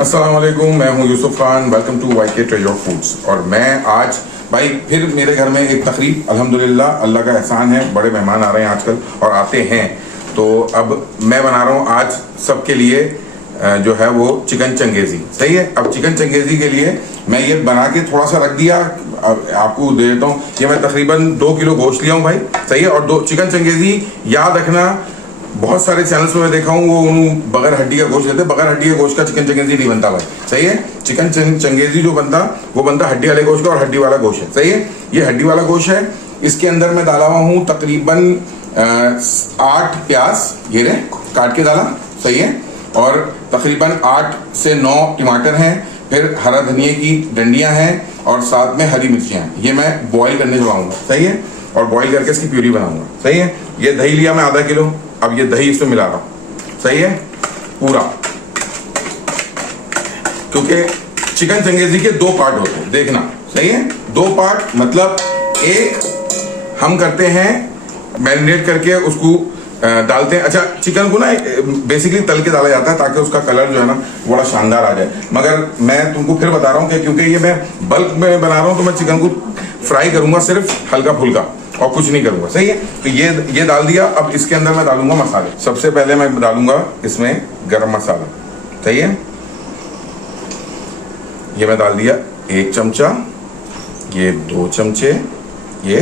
अस्सलाम वालेकुम, मैं हूं Yusuf Khan. Welcome to YK treasure foods. और मैं आज भाई फिर मेरे घर में एक तकरीब, अल्हम्दुलिल्लाह अल्लाह का एहसान है, बड़े मेहमान आ रहे हैं आजकल और आते हैं। तो अब मैं बना रहा हूं आज सबके लिए जो है वो चिकन चंगेजी। सही है। अब चिकन चंगेजी के लिए मैं ये बना के थोड़ा सा रख दिया, अब आपको दे देता हूँ। ये मैं तकरीबन 2 किलो गोश्त लिया हूँ भाई। सही है। और 2 चिकन चंगेजी याद रखना, बहुत सारे चैनल्स में मैं देखा हूँ वो बगैर हड्डी का गोश्त लेते, बगैर हड्डी का गोश्त का चिकन चंगेजी नहीं बनता भाई। सही है। चिकन चंगेजी जो बनता वो बनता हड्डी वाले गोश्त का, और हड्डी वाला गोश्त है। सही है। ये हड्डी वाला गोश्त है। इसके अंदर मैं डाला हुआ हूँ तकरीबन 8 प्याज, ये रहे काट के डाला। सही है। और तकरीबन 8 से 9 टमाटर हैं, फिर हरा धनिया की डंडियां हैं, और साथ में हरी मिर्चियां हैं। ये मैं बॉईल करने चलाऊंगा। सही है। और बॉईल करके इसकी प्यूरी बनाऊंगा। सही है। ये दही लिया मैं आधा किलो, अब ये दही इसमें मिला रहा हूं। सही है। पूरा, क्योंकि चिकन चंगेजी के 2 पार्ट होते हैं, देखना। सही है। 2 पार्ट मतलब एक हम करते हैं मैरिनेट करके उसको डालते हैं। अच्छा, चिकन को ना बेसिकली तल के डाला जाता है ताकि उसका कलर जो है ना बड़ा शानदार आ जाए। मगर मैं तुमको फिर बता रहा हूँ कि क्योंकि ये मैं बल्क में बना रहा हूँ तो मैं चिकन को फ्राई करूंगा सिर्फ हल्का फुल्का, और कुछ नहीं करूंगा। सही है। तो ये डाल दिया। अब इसके अंदर मैं डालूंगा मसाले। सबसे पहले मैं डालूंगा इसमें गरम मसाला। सही है। ये मैं डाल दिया 1 चमचा, ये 2 चमचे, ये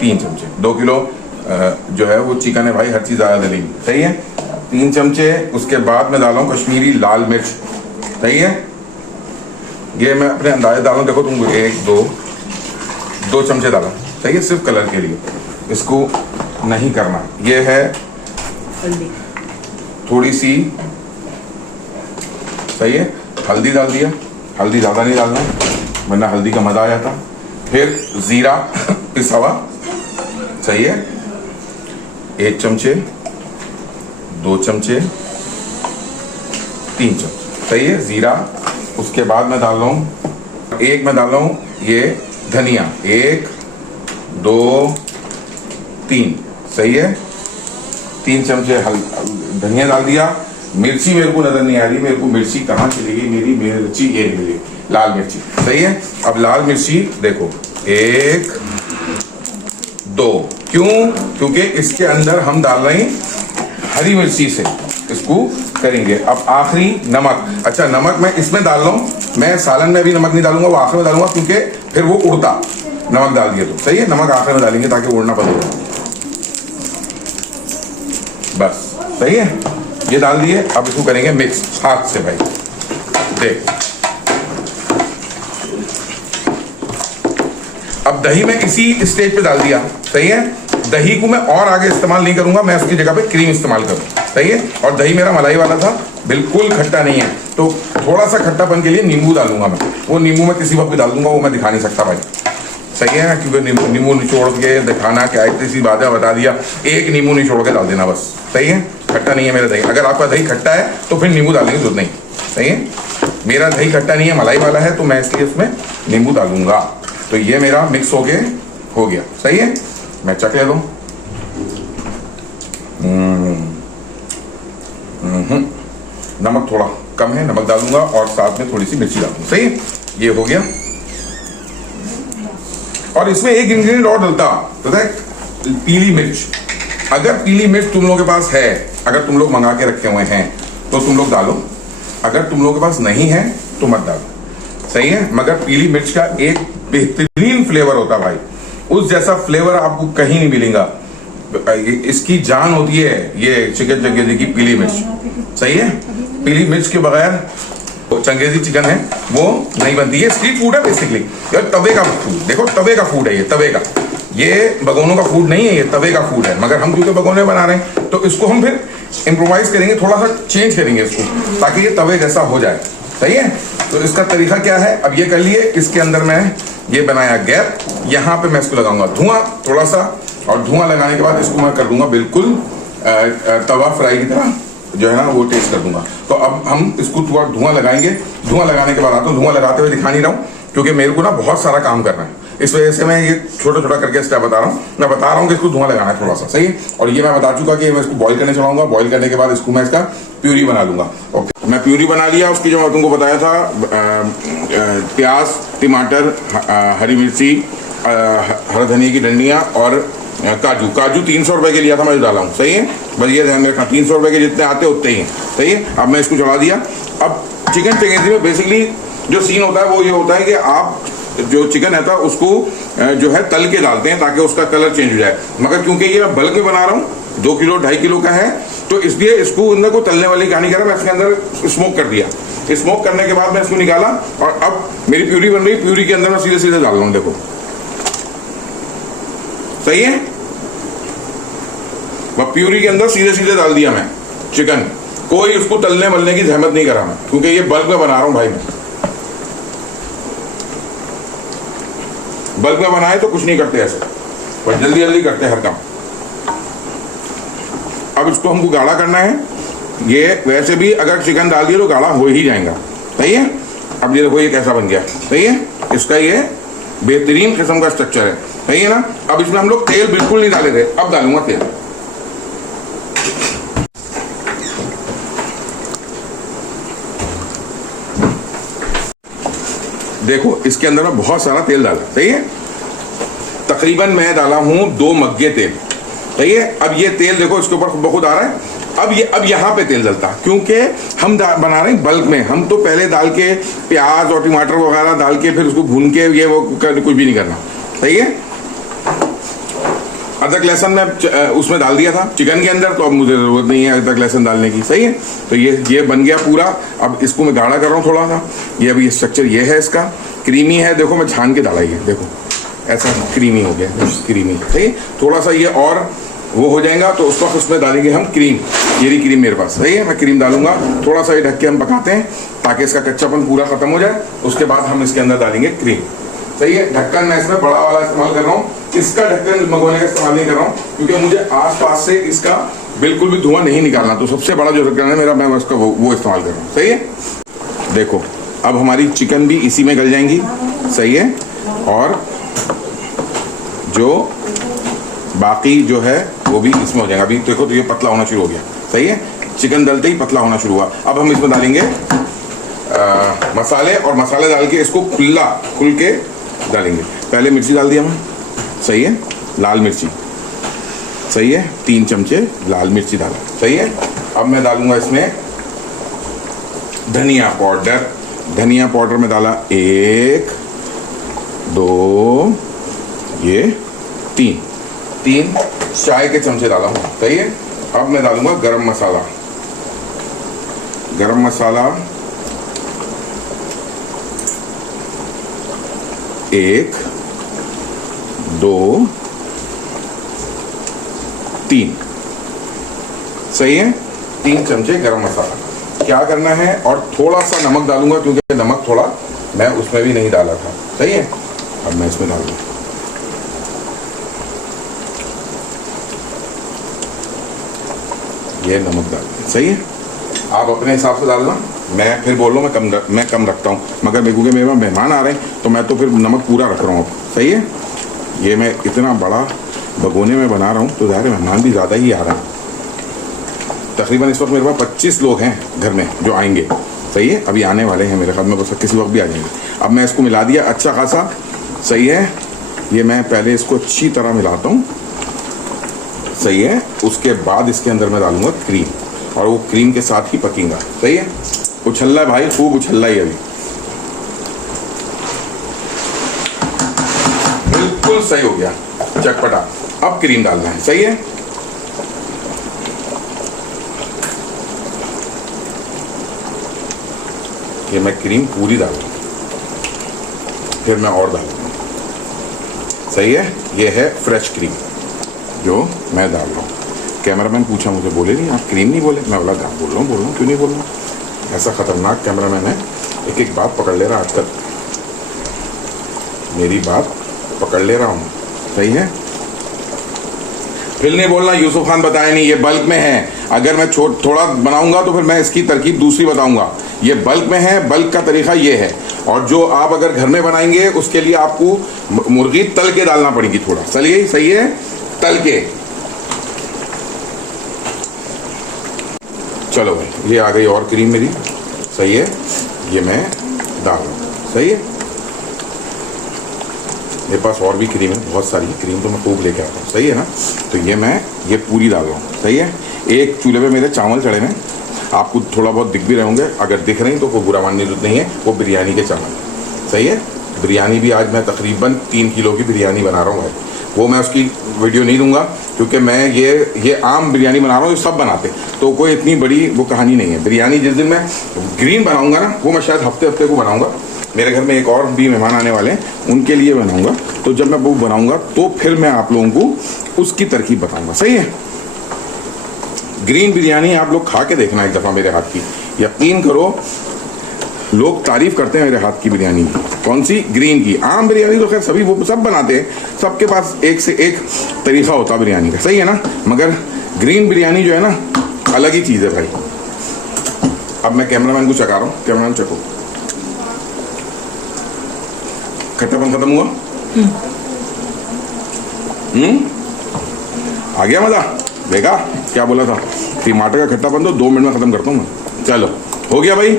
3 चमचे। 2 किलो जो है वो चिकन है भाई, हर चीज ज्यादा डलेगी। सही है। 3 चमचे। उसके बाद मैं डाला हूं कश्मीरी लाल मिर्च। सही है। ये मैं अपने अंदाजे डाला हूं, देखो तुमको 1 2 चमचे डाला। सही है। सिर्फ कलर के लिए, इसको नहीं करना। ये है थोड़ी सी, सही है, हल्दी डाल दिया। हल्दी ज्यादा नहीं डालना वरना हल्दी का मजा आ जाता। फिर जीरा पिसा हुआ। सही है। 1 चमचे, 2 चमचे, 3 चमचे। सही है। जीरा। उसके बाद मैं डाल रहा हूं मैं डाल रहा हूं ये धनिया, 1 2 3। सही है। 3 चमचे धनिया डाल दिया। मिर्ची मेरे को नजर नहीं आ रही, मेरे को मिर्ची कहाँ चली गई? मेरी मिर्ची ये नहीं मिली, लाल मिर्ची। सही है। अब लाल मिर्ची देखो, 1 2। क्यों? क्योंकि इसके अंदर हम डाल रहे हैं हरी मिर्ची से इसको करेंगे। अब आखिरी नमक। अच्छा, नमक मैं इसमें डाल रहा हूं, मैं सालन में भी नमक नहीं डालूंगा, वो आखिर में डालूंगा क्योंकि फिर वो उड़ता नमक डाल दिए तो। सही है। नमक आखिर में डालेंगे ताकि उड़ना बंद हो जाए। बस। सही है। ये डाल दिए। अब इसको करेंगे मिक्स हाथ से भाई। देख, अब दही मैं इसी स्टेज पे डाल दिया। सही है। दही को मैं और आगे इस्तेमाल नहीं करूंगा, मैं उसकी जगह पे क्रीम इस्तेमाल करूँ। सही है। और दही मेरा मलाई वाला था, बिल्कुल खट्टा नहीं है, तो थोड़ा सा खट्टापन के लिए नींबू डालूंगा मैं। वो नींबू मैं किसी वक्त भी डाल दूंगा, वो मैं दिखा नहीं सकता भाई। सही है। क्योंकि नींबू निचोड़ के दिखाना क्या है, इसी बात है, बता दिया। 1 नींबू निचोड़ के डाल देना बस। सही है। खट्टा नहीं है मेरा दही। अगर आपका दही खट्टा है तो फिर नींबू डालने की जरूरत नहीं। सही है। मेरा दही खट्टा नहीं है, मलाई वाला है, तो मैं इसलिए उसमें नींबू डालूंगा। तो ये मेरा मिक्स हो गया। सही है। मैं चख ले लूं। नमक थोड़ा कम है, नमक डालूंगा, और साथ में थोड़ी सी मिर्ची डालूंगा। सही है। ये हो गया। और इसमें एक इंग्रेडिएंट और डलता, पता है? पीली मिर्च। अगर पीली मिर्च तुम लोगों के पास है, अगर तुम लोग मंगा के रखे हुए हैं तो तुम लोग डालो, अगर तुम लोगों के पास नहीं है तो मत डालो। सही है। मगर पीली मिर्च का एक बेहतरीन फ्लेवर होता भाई, उस जैसा फ्लेवर आपको कहीं नहीं मिलेगा। इसकी जान होती है ये चिकन चंगेजी की पीली मिर्च। सही है। पीली मिर्च के बगैर चंगेजी चिकन है वो नहीं बनती है। स्ट्रीट फूड है बेसिकली, यार तवे का फूड। देखो तवे का फूड है, ये तवे का, ये बगोनों का फूड नहीं है, ये तवे का फूड है। मगर हम क्योंकि बगोने में बना रहे हैं तो इसको हम फिर इम्प्रोवाइज करेंगे, थोड़ा सा चेंज करेंगे इसको ताकि ये तवे जैसा हो जाए। सही है। तो इसका तरीका क्या है, अब ये कर लिए। इसके अंदर मैं ये बनाया गैप, यहाँ पे मैं इसको लगाऊंगा धुआं थोड़ा सा, और धुआं लगाने के बाद इसको मैं कर दूंगा बिल्कुल तवा फ्राई की तरह जो है ना वो टेस्ट कर दूंगा। तो अब हम इसको थोड़ा धुआं लगाएंगे। धुआं लगाने के बाद आता हूँ। धुआं लगाते हुए दिखा नहीं रहा हूँ क्योंकि मेरे को ना बहुत सारा काम करना है। इस वजह से मैं ये छोटा छोटा करके स्टेप बता रहा हूँ। मैं बता रहा हूँ कि इसको धुआं लगाना है थोड़ा सा, सही है। और ये मैं बता चुका कि मैं इसको बॉईल करने चलाऊंगा, बॉईल करने के बाद इसको मैं इसका प्यूरी बना लूंगा। ओके, मैं प्यूरी बना लिया उसकी, जो मैं तुमको बताया था, प्याज, टमाटर, हरी मिर्ची, हरा धनिया की डंडियाँ और काजू। काजू 300 रुपए के लिया था मैं, जो डाला हूँ, सही है। बस ये ध्यान रखना, 300 रुपए के जितने आते उतने ही हैं, सही है। अब मैं इसको चला दिया। अब चिकन चंगेजी में बेसिकली जो सीन होता है वो ये होता है कि आप जो चिकन रहता है उसको जो है तल के डालते हैं ताकि उसका कलर चेंज हो जाए। मगर क्योंकि ये मैं बल्क में बना रहा हूँ, 2 किलो 2.5 किलो का है, तो इसलिए इसको अंदर को तलने वाली कहानी करा, मैं इसके अंदर स्मोक कर दिया। स्मोक करने के बाद मैं इसको निकाला और अब मेरी प्यूरी बन रही। प्यूरी के अंदर मैं सीधे सीधे डाल रहा हूँ, देखो, सही है। वह प्यूरी के अंदर सीधे सीधे डाल दिया मैं चिकन, कोई उसको तलने मलने की जहमत नहीं करा मैं, क्योंकि ये बल्क में बना रहा हूं भाई। मैं बल्क में बनाए तो कुछ नहीं करते ऐसे, बस जल्दी जल्दी करते हर काम। अब इसको हमको गाढ़ा करना है। ये वैसे भी अगर चिकन डाल दिया तो गाढ़ा हो ही जाएगा, सही है। अब ये देखो ये कैसा बन गया, सही है। इसका ये बेहतरीन किस्म का स्ट्रक्चर है, सही है ना। अब इसमें हम लोग तेल बिल्कुल नहीं डाले थे, अब डालूंगा तेल। देखो इसके अंदर मैं बहुत सारा तेल डाला, सही है। तकरीबन मैं डाला हूं 2 मग्गे तेल, सही है। अब ये तेल देखो इसके ऊपर बहुत आ रहा है। अब यहाँ पे तेल डलता, क्योंकि हम बना रहे हैं बल्क में। हम तो पहले डाल के प्याज और टमाटर वगैरह डाल के फिर उसको भून के ये वो कुछ भी नहीं करना, सही है। अदरक लहसुन मैं उसमें डाल दिया था चिकन के अंदर, तो अब मुझे जरूरत नहीं है अदरक लहसुन डालने की, सही है। तो ये बन गया पूरा। अब इसको मैं गाढ़ा कर रहा हूँ थोड़ा सा। ये अभी स्ट्रक्चर ये है इसका, क्रीमी है। देखो मैं छान के डाला, ये देखो ऐसा क्रीमी हो गया, क्रीमी, सही है। थोड़ा सा ये और वो हो जाएगा तो उस वक्त उसमें डालेंगे हम क्रीम। ये रही क्रीम मेरे पास, सही है। मैं क्रीम डालूंगा, थोड़ा सा ये ढक के हम पकाते हैं ताकि इसका कच्चापन पूरा खत्म हो जाए। उसके बाद हम इसके अंदर डालेंगे क्रीम, सही है। ढक्कन मैं इसमें बड़ा वाला इस्तेमाल कर रहा हूँ, इसका ढक्कन मंगवाने का इस्तेमाल नहीं कर रहा हूँ, क्योंकि मुझे आसपास से इसका बिल्कुल भी धुआं नहीं निकालना। तो सबसे बड़ा जो ढक्कन है मेरा, मैं उसका वो इस्तेमाल कर रहा हूँ, सही है। देखो अब हमारी चिकन भी इसी में गल जाएंगी, सही है। और जो बाकी जो है वो भी इसमें हो जाएगा। अभी देखो तो ये पतला होना शुरू हो गया, सही है। चिकन डलते ही पतला होना शुरू हुआ। अब हम इसमें डालेंगे मसाले, और मसाले डाल के इसको खुल के डालेंगे। पहले मिर्ची डाल दिया मैं, सही है। लाल मिर्ची, सही है। 3 चमचे लाल मिर्ची डाला, सही है। अब मैं डालूंगा इसमें धनिया पाउडर। धनिया पाउडर में डाला 1 2 ये 3 चाय के चमचे डाला हूं, सही है। अब मैं डालूंगा गरम मसाला। गरम मसाला 1 2 3, सही है। 3 चमचे गरम मसाला। क्या करना है, और थोड़ा सा नमक डालूंगा, क्योंकि नमक थोड़ा मैं उसमें भी नहीं डाला था, सही है। अब मैं इसमें डालूंगा ये नमक डाल, सही है। आप अपने हिसाब से डालना। मैं फिर बोल रहा हूँ मैं कम रखता हूँ, मगर क्योंकि मेरे पास मेहमान आ रहे हैं तो मैं तो फिर नमक पूरा रख रहा हूँ, सही है। ये मैं इतना बड़ा भगोने में बना रहा हूँ तो ज़ाहिर मेहमान भी ज़्यादा ही आ रहा है। तकरीबन इस वक्त मेरे पास 25 लोग हैं घर में जो आएंगे, सही है। अभी आने वाले हैं मेरे ख्याल में, बस किसी वक्त भी आ जाएंगे। अब मैं इसको मिला दिया अच्छा खासा, सही है। ये मैं पहले इसको अच्छी तरह मिलाता हूँ, सही है। उसके बाद इसके अंदर मैं डालूंगा क्रीम, और वो क्रीम के साथ ही पकेगा, सही है। उछल रहा है भाई, खूब उछल रहा है अभी, बिल्कुल सही हो गया, चटपटा। अब क्रीम डालना है, सही है। ये मैं क्रीम पूरी डालूंगा, फिर मैं और डालूंगा, सही है। ये है फ्रेश क्रीम जो मैं डाल रहा हूँ। कैमरामैन पूछा मुझे, बोले नहीं आप क्रीम नहीं बोले? मैं बोला बोल रहा हूँ, क्यों नहीं बोल रहा हूँ। ऐसा खतरनाक कैमरामैन है, एक बात पकड़ ले रहा आजकल, मेरी बात पकड़ ले रहा हूँ, सही है। फिर नहीं बोलना यूसुफ खान बताया नहीं, ये बल्क में है। अगर मैं थोड़ा बनाऊंगा तो फिर मैं इसकी तरकीब दूसरी बताऊंगा। ये बल्क में है, बल्क का तरीका ये है। और जो आप अगर घर में बनाएंगे उसके लिए आपको मुर्गी तल के डालना पड़ेगी थोड़ा, चलिए सही है, तल के। चलो भाई ये आ गई और क्रीम मेरी, सही है, ये मैं डाल रहा हूँ, सही है। मेरे पास और भी क्रीम है, बहुत सारी क्रीम तो मैं खूब लेके आता हूँ, सही है ना। तो ये पूरी डाल रहा हूँ, सही है। एक चूल्हे पे मेरे चावल चढ़े हैं, आपको थोड़ा बहुत दिख भी रहे होंगे, अगर दिख रहे हैं तो कोई बुरा मानने की जरूरत नहीं है, वो बिरयानी के चावल, सही है। बिरयानी भी आज मैं तकरीबन 3 किलो की बिरयानी बना रहा हूँ भाई, वो मैं उसकी वीडियो नहीं दूंगा क्योंकि मैं ये आम बिरयानी बना रहा हूँ, ये सब बनाते, तो कोई इतनी बड़ी वो कहानी नहीं है। बिरयानी जिस दिन मैं ग्रीन बनाऊंगा ना, वो मैं शायद हफ्ते को बनाऊंगा। मेरे घर में एक और भी मेहमान आने वाले हैं, उनके लिए बनाऊंगा, तो जब मैं वो बनाऊंगा तो फिर मैं आप लोगों को उसकी तरकीब बताऊंगा, सही है। ग्रीन बिरयानी आप लोग खा के देखना एक दफ़ा मेरे हाथ की, यकीन करो लोग तारीफ करते हैं मेरे हाथ की बिरयानी की। कौन सी? ग्रीन की। आम बिरयानी तो खैर सभी वो सब बनाते हैं, सबके पास एक से एक तरीका होता है बिरयानी का, सही है ना। मगर ग्रीन बिरयानी जो है ना, अलग ही चीज़ है भाई। अब मैं कैमरामैन को चका रहा हूँ, कैमरामैन चको। खट्टापन खत्म हुआ? आ गया मजा? देखा क्या बोला था, टमाटर का खट्टापन तो 2 मिनट में खत्म करता हूँ मैं। चलो हो गया भाई।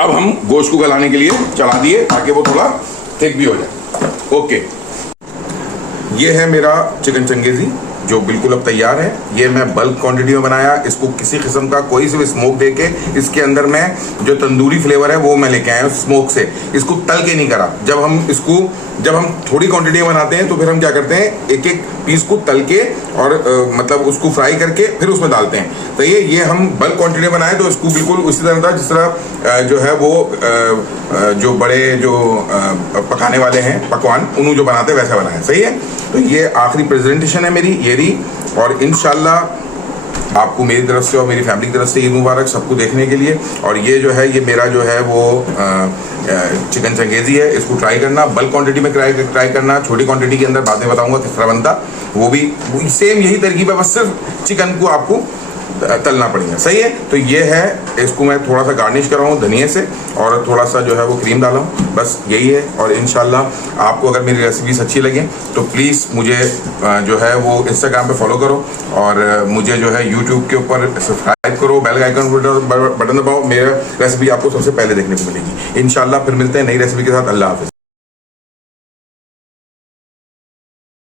अब हम गोश्त को गलाने के लिए चढ़ा दिए ताकि वो थोड़ा थिक भी हो जाए। ओके, ये है मेरा चिकन चंगेजी जो बिल्कुल अब तैयार है। ये मैं बल्क क्वांटिटी में बनाया, इसको किसी किस्म का कोई से भी स्मोक देके, इसके अंदर मैं जो तंदूरी फ्लेवर है वो मैं लेके आया हूँ स्मोक से, इसको तल के नहीं करा। जब हम थोड़ी क्वांटिटी में बनाते हैं तो फिर हम क्या करते हैं, एक एक पीस को तल के और मतलब उसको फ्राई करके फिर उसमें डालते हैं। तो ये हम बल्क क्वांटिटी में बनाए तो इसको बिल्कुल उसी तरह था जिस तरह जो है वो जो बड़े जो पकाने वाले हैं पकवान उन्होंने जो बनाते हैं वैसा बनाया, सही है। तो ये आखिरी प्रेजेंटेशन है मेरी ये रही, और इंशाल्लाह आपको मेरी तरफ से और मेरी फैमिली की तरफ से ईद मुबारक सबको देखने के लिए। और ये जो है ये मेरा जो है वो चिकन चंगेजी है, इसको ट्राई करना, बल्क क्वांटिटी में ट्राई करना, छोटी क्वांटिटी के अंदर बातें बताऊंगा किस तरह बनता, वो भी सेम यही तरकीब है, बस सिर्फ चिकन को आपको तलना पड़ेगा, सही है। तो ये है, इसको मैं थोड़ा सा गार्निश कर रहा हूँ धनिया से और थोड़ा सा जो है वो क्रीम डाला हूँ, बस यही है। और इंशाल्लाह आपको अगर मेरी रेसिपीज अच्छी लगे तो प्लीज़ मुझे जो है वो इंस्टाग्राम पे फॉलो करो और मुझे जो है यूट्यूब के ऊपर सब्सक्राइब करो, बेल आइकन बटन दबाओ, मेरा रेसिपी आपको सबसे पहले देखने को मिलेगी। इंशाल्लाह फिर मिलते हैं नई रेसिपी के साथ। अल्लाह हाफिज़।